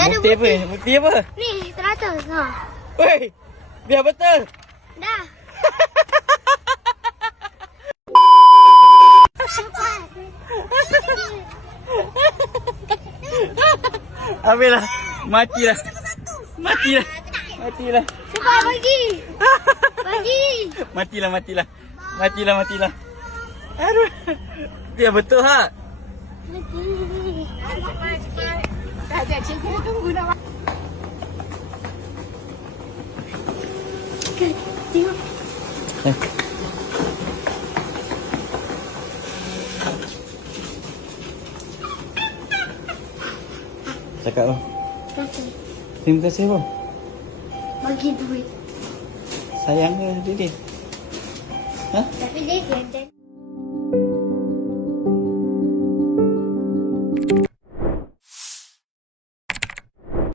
Dia ada Bukti apa? bukti. Apa? Ni, teratas. Ha. Woi, biar betul. Dah. Habislah. Matilah. Matilah. Matilah. Cepat bagi. Bagi. Matilah, matilah. Matilah, matilah. Aduh. Biar betul ha. Sekejap, cikgu bukan guna mak. Okay. Terima kasih. Terima kasih, Bagi duit. Sayang ke, dia Ha? Tapi dia kena.